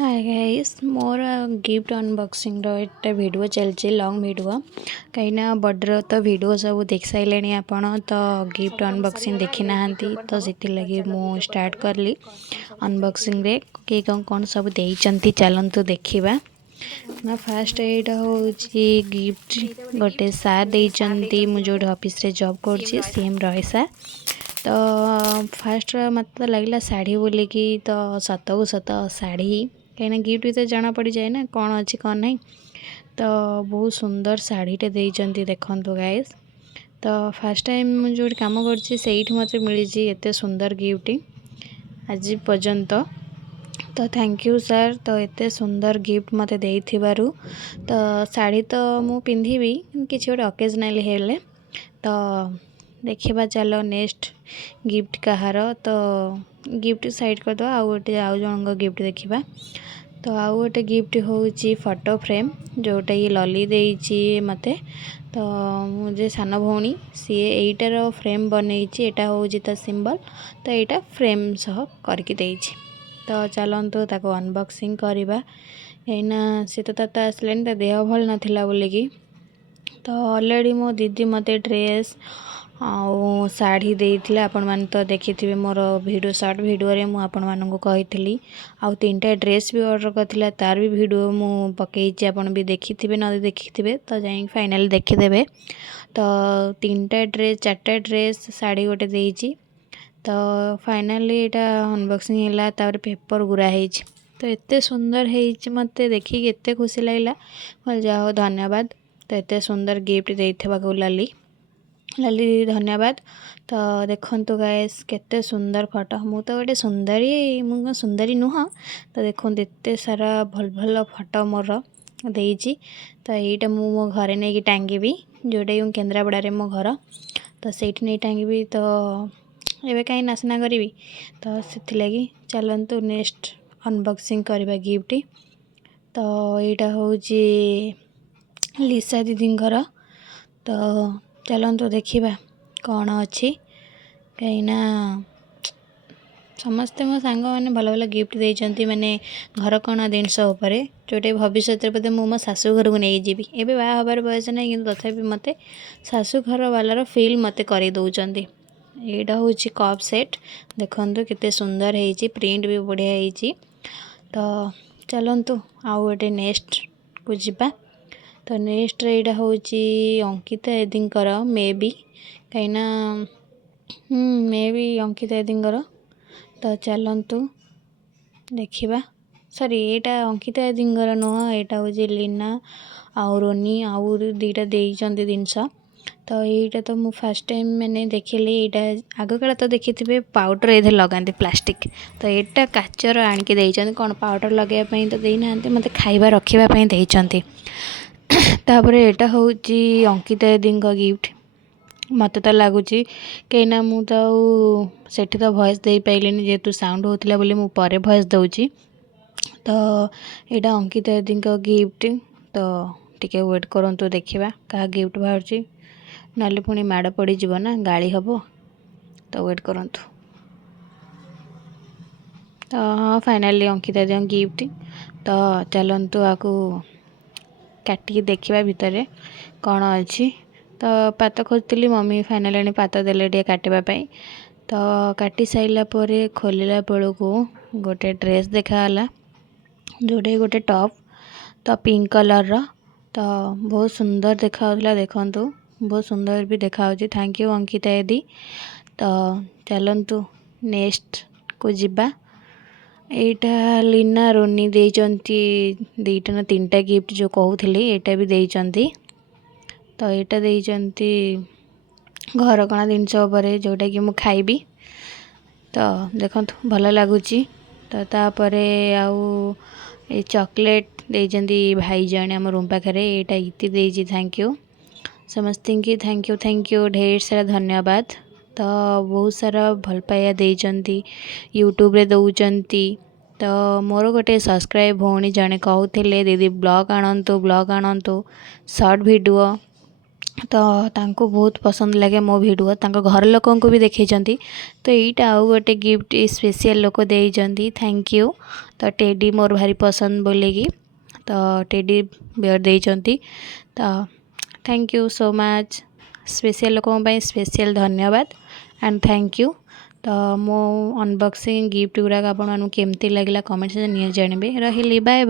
Hi guys मोर gift unboxing रो एटा video चलची long video कहीं birthday तो video सब देख सारे आपण तो गिफ्ट अनबॉक्सिंग देखी ना तो से लगी मु स्टार्ट करली अनबॉक्सिंग रे कि कौन सब देइचंती चलंतु देखिबा ना फास्ट एटा होची गिफ्ट गोटे सार देइचंती मु जो ऑफिस रे जॉब करची सेम रहिसा तो फास्ट मत लगला साड़ी बोली कि तो सत को सत साड़ी कहीं गिफ्ट भी तो जना पड़ जाए ना कौन अच्छी कौन नहीं तो बहुत सुंदर साड़ीटे देइचंती देखंतु गाइस। तो फास्ट टाइम जो काम कर मत मिली एत सुंदर गिफ्ट आज पर्यंत तो थैंक यू सर। तो एत सुंदर गिफ्ट मत देइथिबारु तो साड़ी तो मु पिंधिबी किछि गोटे ओकेजनाल हेले तो देखा चलो नेक्स्ट गिफ्ट कहार तो गिफ्ट साइड करदे आउ गोटे आउ जन गिफ्ट देखा तो आउ गोटे गिफ्ट होची फोटो फ्रेम जोटा ये लली देइची मते तो मुझे सान भौणी सी एटार फ्रेम बनईची एटा होची ता सिंबल तो एटा फ्रेम सह करके देइची तो चलंतु ताको अनबॉक्सिंग करवा कहीं सी तो आसलानी ता देह भल नाथिला बोलिकी तो ऑलरेडी मो दीदी मते ड्रेस आउ शाढ़ी देइथिले आपण मान तो देखिथिबे मोर वीडियो शॉर्ट वीडियो रे मु आपण मानन को कहिथिली आउ तीनटा ड्रेस भी ऑर्डर करथिला तार भी वीडियो मु पकेइची आपण भी देखिथिबे न देखिथिबे तो जाई फाइनल देखिदेबे तो तीनटा ड्रेस चारटा ड्रेस साड़ी गोटे देइची तो फाइनली एटा अनबॉक्सिंग हैला तार पेपर गुरा हेइची तो एते सुंदर हेइची मते देखि एते खुशी लागला बोल जाओ धन्यवाद तो एते सुंदर गिफ्ट देइथबा को लाली लाली धन्यवाद। तो देखंतु गाइस केते सुंदर फोटो मु तो गोटे सुंदरी मु सुंदरी नुह तो देखंतु एते सारा भल भल फोटो मोर देइची तो एटा मु मो घरे नै कि टांगीबी जोटा केन्द्रापड़ा रे मो घर तो सेठी नै टांगीबी तो एबे काई नासना करी तो सेथि लगी चलंतु नेक्स्ट अनबॉक्सिंग करबा गिफ्ट तो एटा होची लिसा दीदी घर तो चलंतु देखिबा कौन अच्छी कहीं समस्ते मो सांग मैंने भल भल गिफ्ट देइचंती माने घर कणा जिनस उपरे जोटे भविष्य बोधे मो मो शाशु घर को नहीं जीवी एबे बा हबार बयस नहीं कि तथापि मते शाशु घर वालार फील मते करी दउचंती। एटा होची कप सेट देखंतु केते सुंदर हेइची प्रिंट भी बढ़िया हेइची तो चलंतु आउ गोटे नेक्स्ट को जिबा तो नेक्स्ट एटा होची अंकिता दीदींकर मे बी कहीं मे बी अंकिता दीदींकर तो चलंतु देखिबा सॉरी एटा अंकिता दीदींकर नुह एटा होची लीना आउ रोनी आउ दीटा देइचंती जिनस तो यहीटा तो मु फर्स्ट टाइम मैंने देखिली यहाँ आग काल तो देखिथे पाउडर ये लगाते प्लास्टिक तो यहाँ काचर आणिकी देइचंती कौन पाउडर लगाइबा तो देना मत खाइबा रखापी देइचंती तापर एटा होची अंकिता दीदी गिफ्ट मत तो लगुच कहीं मु तो सेठी तो वॉइस दे पाइलिनी जेहेतु साउंड होता बोली मु परे वॉइस दउची तो यहाँ अंकिता दीदी गिफ्ट तो टिके वेट करंतु देखिबा का गिफ्ट बाहर नाले पुणी माड़ पड़ ना गाड़ी हम तो वेट करंतु तो हाँ फाइनाली अंकिता दीदी गिफ्ट तो चलंतु आकु काटिकी देखिबा भितर कौन अच्छी तो पात खोजती मम्मी फाइनाल आनी पात देले टे काटिबा पई तो काटी साइला परे खोलिला बेलू गोटे ड्रेस देखाला जोटे गोटे टॉप तो पिंक कलर रो तो बहुत सुंदर देखा देखंतु बहुत सुंदर भी देखा थैंक यू अंकिता दीदी। तो चलंतु नेक्स्ट को जिबा एटा लीना रोनी देइचंती दीटा ना तीनटा गिफ्ट जो कहूली एटा भी देइचंती तो एटा देइचंती घर कणा जिनस उपरे जोटा कि मु खाइबी तो देखंतु भल लगुची तो तापरे आउ ए चॉकलेट देइचंती भाई जणे हम रूम पाखरे एटा इति देइची थैंक यू समस्ती की थैंक यू ढेर सारा धन्यवाद। तो बहुत सारा भल पाया देइचंती यूट्यूब रे दउचंती तो मोर गोटे सब्सक्राइब भौणी जने कहूले दीदी ब्लॉग आणंतु शॉर्ट वीडियो तो तांको बहुत पसंद लगे मो वीडियो तांको घर लोकों को भी देखी तो यहीटा आउ गोटे गिफ्ट स्पेशल लोक देइचंती थैंक यू। तो टेडी मोर भारी पसंद बोलेगी तो टेडी बियर देइचंती तो thank you so much special लोकों स्पेशल धन्यवाद एंड थैंक यू। तो मो अनबॉक्सिंग गिफ्ट गुराक आपन केमती लगला कमेंट से निये जानबे रहिली बाय।